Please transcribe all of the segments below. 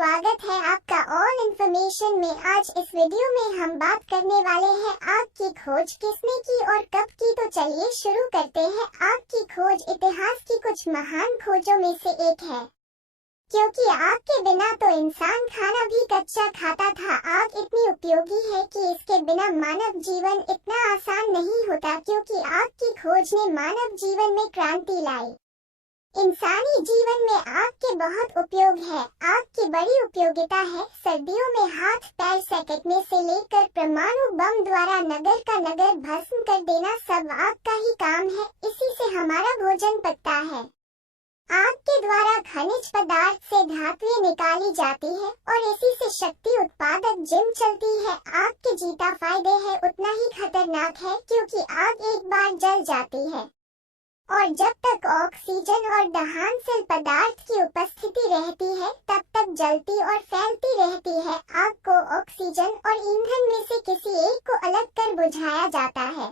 स्वागत है आपका ऑल इन्फॉर्मेशन में। आज इस वीडियो में हम बात करने वाले हैं आग की खोज किसने की और कब की। तो चलिए शुरू करते हैं। आग की खोज इतिहास की कुछ महान खोजों में से एक है, क्योंकि आग के बिना तो इंसान खाना भी कच्चा खाता था। आग इतनी उपयोगी है कि इसके बिना मानव जीवन इतना आसान नहीं होता, क्योंकि आग की खोज ने मानव जीवन में क्रांति लाई। इंसानी जीवन में आग के बहुत उपयोग है। आग की बड़ी उपयोगिता है सर्दियों में हाथ पैर सेकने से लेकर परमाणु बम द्वारा नगर का नगर भस्म कर देना, सब आग का ही काम है। इसी से हमारा भोजन पकता है। आग के द्वारा खनिज पदार्थ से धातुएं निकाली जाती है और इसी से शक्ति उत्पादक जिम चलती है। आग के जितना फायदे है उतना ही खतरनाक है, क्योंकि आग एक बार जल जाती है और जब तक ऑक्सीजन और दहनशील पदार्थ की उपस्थिति रहती है तब तक जलती और फैलती रहती है। आग को ऑक्सीजन और ईंधन में से किसी एक को अलग कर बुझाया जाता है।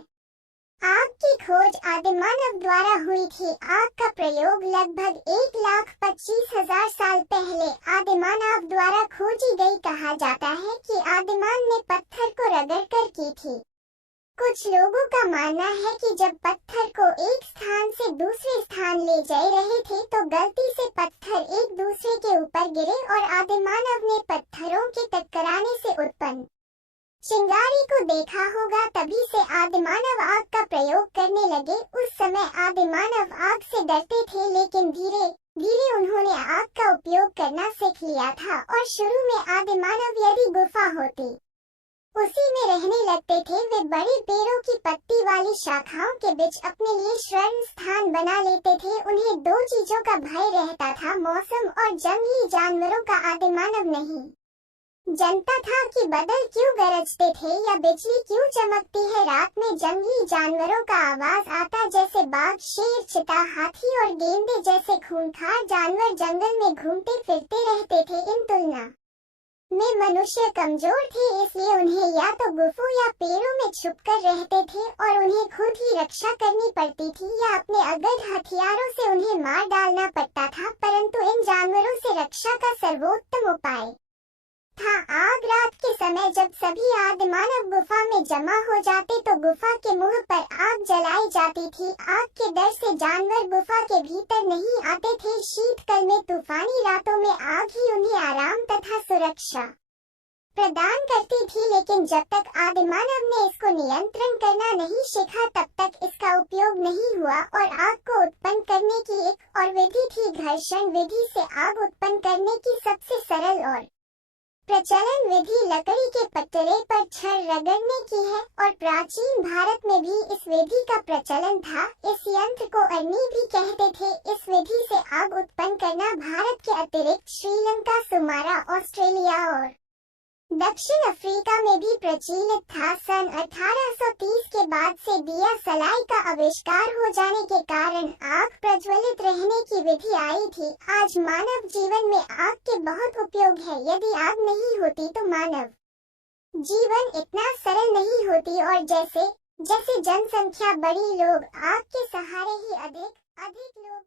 आग की खोज आदिमानव द्वारा हुई थी। आग का प्रयोग लगभग 1,25,000 साल पहले आदिमानव द्वारा खोजी गई। कहा जाता है कि आदिमान ने पत्थर को रगड़कर की थी। कुछ लोगों का मानना है कि जब पत्थर को एक स्थान से दूसरे स्थान ले जा रहे थे तो गलती से पत्थर एक दूसरे के ऊपर गिरे और आदिमानव ने पत्थरों के टकराने से उत्पन्न चिंगारी को देखा होगा। तभी से आदिमानव आग का प्रयोग करने लगे। उस समय आदिमानव आग से डरते थे, लेकिन धीरे धीरे उन्होंने आग का उपयोग करना सीख लिया था और शुरू में आदिमानव यदि गुफा होती उसी में रहने लगते थे। वे बड़े पेड़ों की पत्ती वाली शाखाओं के बीच अपने लिए शरण स्थान बना लेते थे। उन्हें दो चीजों का भय रहता था, मौसम और जंगली जानवरों का। आदिमानव नहीं जानता था कि बादल क्यों गरजते थे या बिजली क्यों चमकती है। रात में जंगली जानवरों का आवाज आता, जैसे बाघ, शेर, चीता, हाथी और गेंडे जैसे खूंखार जानवर जंगल में घूमते फिरते रहते थे। इन तुलना में मनुष्य कमजोर थे, इसलिए उन्हें या तो गुफों या पेड़ों में छुपकर रहते थे और उन्हें खुद ही रक्षा करनी पड़ती थी, या अपने अगध हथियारों से उन्हें मार डालना पड़ता था। परंतु इन जानवरों से रक्षा का सर्वोत्तम उपाय था आग। रात के समय जब सभी आदिमानव गुफा में जमा हो जाते तो गुफा के मुंह पर आग जलाई जाती थी। आग के डर से जानवर गुफा के भीतर नहीं आते थे। शीतकाल में तूफानी रातों में आग ही उन्हें आराम तथा सुरक्षा प्रदान करती थी। लेकिन जब तक आदिमानव ने इसको नियंत्रण करना नहीं सीखा तब तक इसका उपयोग नहीं हुआ। और आग को उत्पन्न करने की एक और विधि थी घर्षण विधि से आग उत्पन्न करने की सबसे सरल और प्रचलन विधि लकड़ी के पटरे पर छड़ रगड़ने की है और प्राचीन भारत में भी इस विधि का प्रचलन था। इस यंत्र को अग्नि भी कहते थे। इस विधि से आग उत्पन्न करना भारत के अतिरिक्त श्रीलंका, सुमारा, ऑस्ट्रेलिया और दक्षिण अफ्रीका में भी प्रचलित था। सन 1830 के बाद से दिया सलाई का आविष्कार हो जाने के कारण आग प्रज्वलित रहने की विधि आई थी। आज मानव जीवन में आग के बहुत उपयोग है। यदि आग नहीं होती तो मानव जीवन इतना सरल नहीं होती, और जैसे जैसे जनसंख्या बढ़ी लोग आग के सहारे ही अधिक लोग